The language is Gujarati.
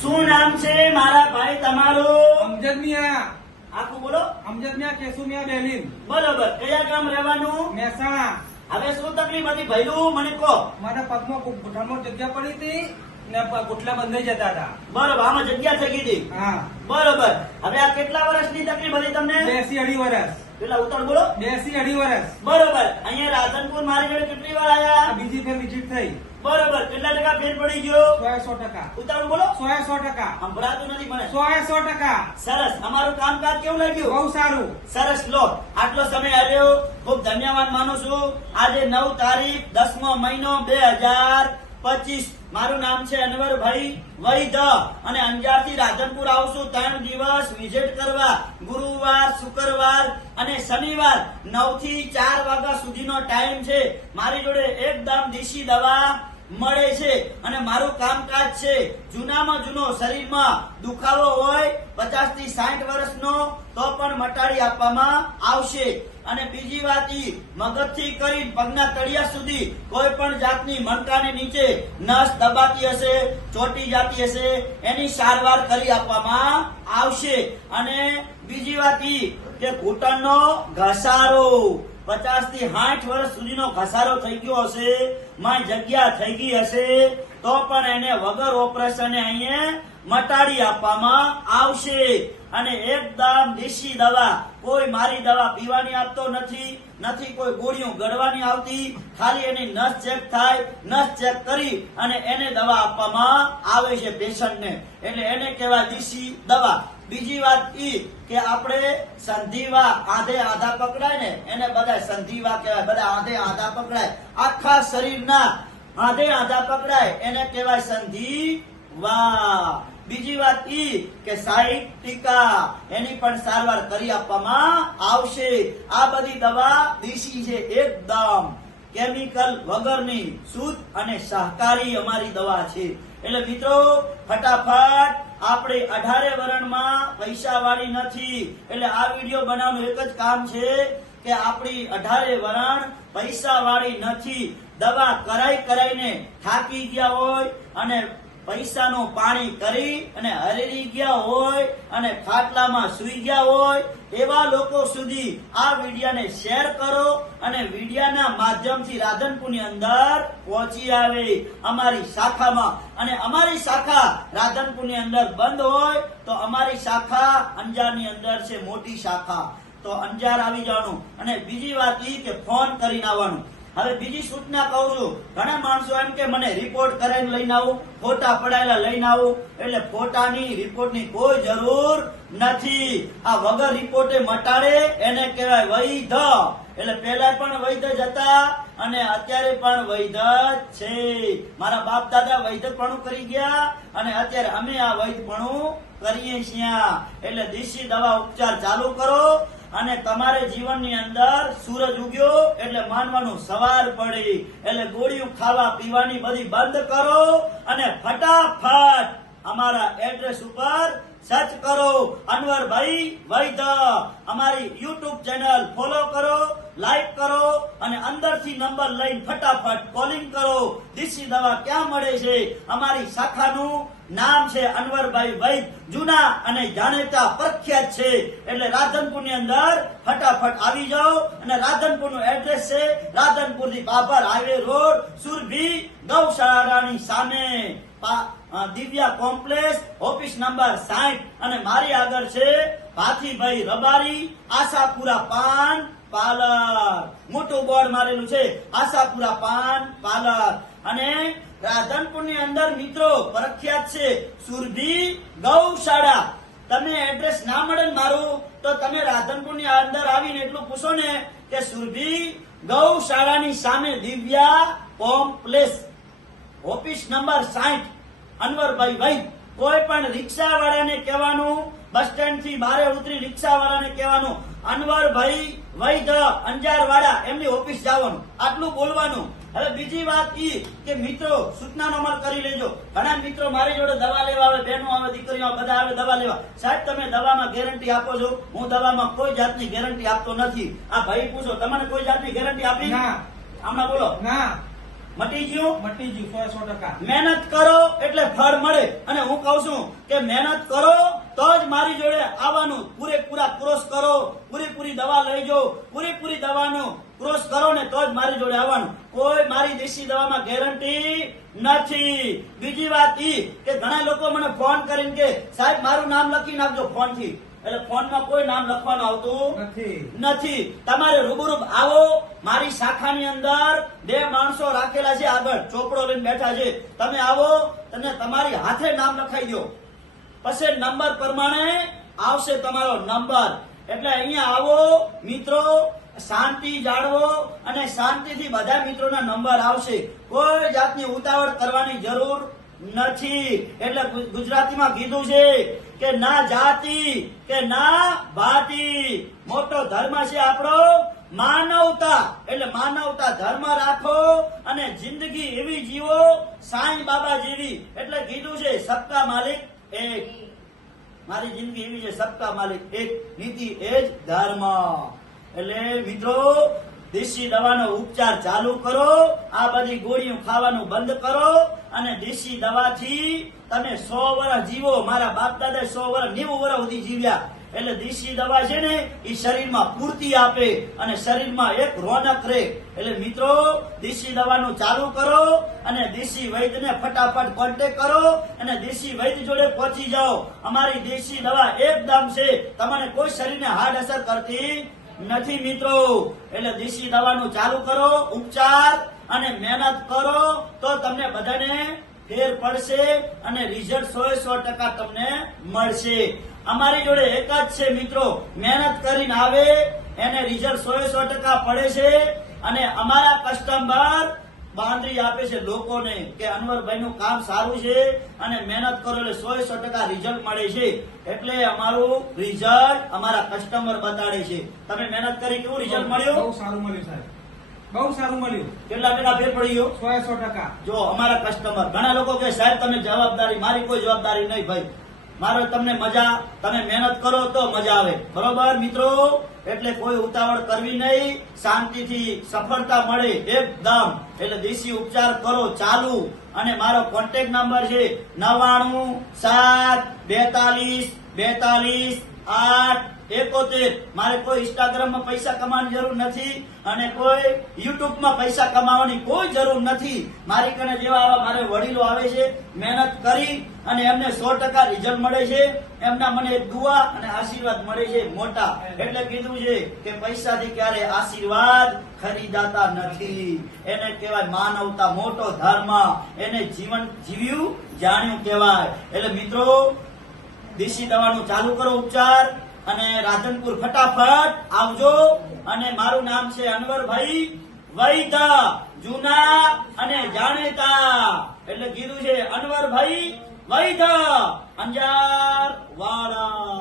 શું નામ છે મારા ભાઈ તમારું? અમજદ મિયા. આખું બોલો. અમજદ મિયા કેશુ મિયા બેલીન. બરોબર. કયા ગામ રહેવાનું? મહેસાણા. હવે શું તકલીફ હતી ભઈલું મને કહો. મારા પગમાં ઘૂંટણમાં જગ્યા પડી હતી ને ગુટલા બંધાઈ જતા હતા. બરોબર. આમાં જગ્યા થઈ ગઈ હતી. હા. બરોબર. હવે આ કેટલા વર્ષની તકલીફ હતી તમને? 2 થી 2.5 વર્ષ. પેલા ઉત્તર બોલો. 2 થી 2.5 વર્ષ. બરોબર. અહીંયા રાધનપુર મારી જોડે કેટલી વાર આયા? આ બીજી ફેર વિઝિટ થઈ. બરોબર. કેટલા ટકા ફેર પડી ગયો? 100%. ઉત્તર બોલો. 100%. સંભળાતું નથી મને. 100%. સરસ. અમારું કામકાજ કેવું લાગ્યું? બહુ સારું. સરસ. લો આટલો સમય આવ્યો ખૂબ ધન્યવાદ માનું છું. આજે 9 તારીખ 10મો મહિનો 2025. મારું નામ છે અનવરભાઈ વૈદ અને અંજાર થી રાધનપુર આવશું 3 દિવસ વિઝિટ કરવા. ગુરુવાર, શુક્રવાર અને શનિવાર 9 થી 4 વાગ્યા સુધીનો ટાઈમ છે. મારી જોડે એકદમ દેશી દવા મળે છે અને મારું કામકાજ છે જૂનામાં જૂનો શરીરમાં દુખાવો હોય 50 થી 60 વર્ષનો તો પણ મટાડી આપવામાં આવશે. અને બીજી વાત ઈ મગજથી કરી પગના તળિયા સુધી કોઈ પણ જાતની મણકાની નીચે નસ દબાતી હશે, ચોટી જતી હશે, એની સારવાર કરી આપવામાં આવશે. અને બીજી વાત ઈ કે ઘૂંટણનો ઘસારો 50 થી 60 વર્ષ સુધીનો ઘસારો થઈ ગયો હશે, માં જગ્યા થઈ ગઈ હશે તો પણ એને વગર ઓપરેશને અહીંયા મટાડી આપવામાં આવશે. અને એકદમ દેશી દવા, કોઈ મારી દવા પીવાની આપતો નથી કોઈ ગોળીઓ ગળવાની આવતી. ખાલી એની નસ ચેક થાય, નસ ચેક કરી અને એને દવા આપવામાં આવે છે પેશન્ટને. એટલે એને કહેવાય દેશી દવા. બીજી વાત ઈ કે આપણે સંધિવા આધે આધા પકડાય ને એને બધા સંધિવા કહેવાય. બધા આધે આધા પકડાય, આખા શરીરના આધે આધા પકડાય એને કહેવાય સંધિવા. બીજી વાત ઈ કે 60% એની પણ સારવાર કરી આપવામાં આવશે. આ બધી દવા દેશી છે, એકદમ કેમિકલ વગરની શુદ્ધ અને સહકારી અમારી દવા છે. એટલે મિત્રો ફટાફટ આપણે 18 વરણમાં પૈસા વાળી નથી. એટલે આ વિડીયો બનાવવાનું એક જ કામ છે કે આપણી 18 વરણ પૈસા વાળી નથી. દવા કરાઈને થાકી ગયા હોય અને પૈસાનું પાણી કરી અને હરેરી ગયા હોય અને ખાટલામાં સુઈ ગયા હોય એવા લોકો સુધી આ વિડિયાને શેર કરો અને વિડિયાના માધ્યમથી રાધનપુરની અંદર પહોંચી આવે અમારી શાખામાં. અને અમારી શાખા રાધનપુરની અંદર બંધ હોય તો અમારી શાખા અંજારની અંદર છે, મોટી શાખા. તો અંજાર આવી જવાનું. અને બીજી વાત ઈ કે ફોન કરીને આવવાનું. હવે બીજી સૂચના કહું છું, ઘણા માણસો એમ કે મને રિપોર્ટ કરાવીને લઈને આવું, ફોટા પડાયેલા લઈને આવું. એટલે ફોટાની રિપોર્ટની કોઈ જરૂર નથી. આ વગર રિપોર્ટે મટાડે એને કહેવાય વૈધ. એટલે પહેલા પણ વૈધ જ હતા અને અત્યારે પણ વૈધ જ છે. મારા બાપ દાદા વૈધપણું કરી ગયા અને અત્યારે અમે આ વૈધપણું કરીએ છીએ. એટલે દેશી દવા ઉપચાર ચાલુ કરો અને તમારે જીવનની અંદર સૂરજ ઉગ્યો એટલે માનવાનું સવાર પડી. એટલે ગોળીઓ ખાવા પીવાની બધી બંધ કરો અને ફટાફટ અમારા એડ્રેસ ઉપર સર્ચ કરો અનવરભાઈ વૈદ. અમારી યુટ્યુબ ચેનલ ફોલો કરો, લાઈક કરો અને અંદરથી નંબર લઈને ફટાફટ કોલિંગ કરો. દેશી દવા ક્યાં મળે છે? અમારી શાખાનું નામ છે અનવરભાઈ વૈદ, જૂના અને જાણીતા પ્રખ્યાત છે. એટલે રાધનપુરની અંદર ફટાફટ આવી જાઓ. અને રાધનપુરનું એડ્રેસ છે રાધનપુરથી બાબર હાઈવે રોડ, સુરભી ગૌશાળાની સામે, દિવ્યા કોમ્પ્લેક્સ, ઓફિસ નંબર 60. અને મારી આગળ છે ભાથીભાઈ રબારી, આશાપુરા પાન પાર્લર. મોટું બોર્ડ મારેલું છે આશાપુરા પાન પાર્લર. અને રાધનપુરની અંદર મિત્રો પ્રખ્યાત છે સુરભી ગૌશાળા. તમે એડ્રેસ ના મળે ને મારું તો તમે રાધનપુરની અંદર આવીને એટલું પૂછો ને કે સુરભી ગૌશાળાની સામે દિવ્યા કોમ્પ્લેક્સ, ઓફિસ નંબર 60, અનવરભાઈ વૈદ. કોઈ પણ રિક્ષા વાળાને કહેવાનું, બસ સ્ટેન્ડ થી બહાર ઉતરી રિક્ષા વાળાને કહેવાનું અનવરભાઈ વૈદ અંજાર વાળા, એમની ઓફિસ જવાનું, આટલું બોલવાનું. હવે બીજી વાત ઈ કે મિત્રો સૂચનાનો અમલ કરી લેજો. ઘણા મિત્રો મારી જોડે દવા લેવા આવે, બહેનો આવે, દીકરીઓ બધા આવે દવા લેવા. સાહેબ તમે દવામાં ગેરંટી આપો છો? હું દવામાં કોઈ જાતની ગેરંટી આપતો નથી. આ ભાઈ પૂછો તમને કોઈ જાતની ગેરંટી આપી? ના. હમણાં બોલો. ના. મટી ગયું. મટી ગયું 100%. મહેનત કરો એટલે ફળ મળે. અને હું કહું છું કે મહેનત કરો તો જ મારી જોડે આવવાનું. પૂરેપૂરા કોર્સ કરો, પૂરેપૂરી દવા લઈ જાઓ, પૂરેપૂરી દવાનો કોર્સ કરો ને તો જ મારી જોડે આવવાનું. કોઈ મારી દેશી દવામાં ગેરંટી નથી. બીજી વાત ઈ કે ઘણા લોકો મને ફોન કરીને કે સાહેબ મારું નામ લખી નાખજો ફોનથી. એટલે ફોનમાં કોઈ નામ લખવાનું આવતું નથી. તમારે રૂબરૂબ આવો. મારી શાખાની અંદર 2 માણસો રાખેલા છે, આગળ ચોપડો લઈને બેઠા છે. તમે આવો, તમને તમારી હાથે નામ લખાઈ દો. પછી નંબર પ્રમાણે આવશે તમારો નંબર. એટલે અહીંયા આવો મિત્રો, શાંતિ જાળવો અને શાંતિથી બધા મિત્રોના નંબર આવશે. કોઈ જાતની ઉતાવળ કરવાની જરૂર નથી. એટલે ગુજરાતીમાં કીધું છે કે ના જાતિ કે ના ભાતિ, મોટો ધર્મ છે આપણો માનવતા. એટલે માનવતા ધર્મ રાખો અને જિંદગી એવી જીવો સાંઈ બાબા જેવી. એટલે કીધું છે સબકા માલિક એક. મારી જિંદગી એવી છે સબકા માલિક એક, નીતિ એ જ ધર્મ. એટલે મિત્રો દેશી દવાનો ઉપચાર ચાલુ કરો. આ બધી ગોળીઓ ખાવાનું બંધ કરો અને દેશી દવાથી તમે 100 વર્ષ જીવો. મારા બાપ દાદા 100 વર્ષ 90 વર્ષ સુધી જીવ્યા. એટલે દેશી દવા છે ને એ શરીરમાં પૂર્તિ આપે અને શરીરમાં એક રોનક રહે. એટલે મિત્રો દેશી દવાનું ચાલુ કરો અને દેશી વૈદ્યને ફટાફટ કોન્ટેક્ટ કરો અને દેશી વૈદ્ય જોડે પહોંચી જાઓ. અમારી દેશી દવા એકદમ છે, તમને કોઈ શરીરને હાર્ડ અસર કરતી નથી મિત્રો. એટલે દેશી દવાનું ચાલુ કરો ઉપચાર અને મહેનત કરો તો તમને બધાને ફેર પડશે અને રિઝલ્ટ 100% તમને મળશે. અમારી જોડે એક જ છે મિત્રો, મહેનત કરીને આવે એને રિઝલ્ટ 100% પડે છે. અને અમારા કસ્ટમર બાંધરી આપે છે લોકોને કે અનવરભાઈ નું કામ સારું છે અને મહેનત કરો એટલે 100% રિઝલ્ટ મળે છે. એટલે અમારું રિઝલ્ટ અમારા કસ્ટમર બતાડે છે. તમે મહેનત કરી કેવું રિઝલ્ટ મળ્યું? બહુ સારું મળ્યું સાહેબ, બહુ સારું મળ્યું. કેટલા ટકા ફેર પડી ગયો? 100%. જો અમારા કસ્ટમર, ઘણા લોકો કે સાહેબ તમે જવાબદારી, મારી કોઈ જવાબદારી નહીં ભાઈ, મારો તમને મજા, તમે મહેનત કરો તો મજા આવે. બરોબર મિત્રો? એટલે કોઈ ઉતાવળ કરવી નહીં, શાંતિથી સફળતા મળે એકદમ. એટલે દેશી ઉપચાર કરો ચાલુ. અને મારો કોન્ટેક્ટ નંબર છે 9972424271. મારે કોઈ ઇન્સ્ટાગ્રામમાં પૈસા કમાવાની જરૂર નથી અને કોઈ યુટ્યુબમાં પૈસા કમાવાની કોઈ જરૂર નથી. મારી કને જેવા આવા મારે વડીલો આવે છે, મહેનત કરી અને એમને 100% રિઝલ્ટ મળે છે. એમના મને દુઆ અને આશીર્વાદ મળે છે મોટા. એટલે કીધું છે કે પૈસાથી ક્યારે આશીર્વાદ ખરીદાતા નથી. એને કહેવાય માનવતા, મોટો ધર્મ. એને જીવન જીવ્યું જાણ્યું કહેવાય. એટલે મિત્રો દેશી દવાનું ચાલુ કરો ઉપચાર અને રાધનપુર ફટાફટ આવજો. અને મારું નામ છે અનવરભાઈ વૈદ્ય, જૂના અને જાણીતા. એટલે કીધું છે અનવરભાઈ વૈદ્ય, અંજાર વાળા.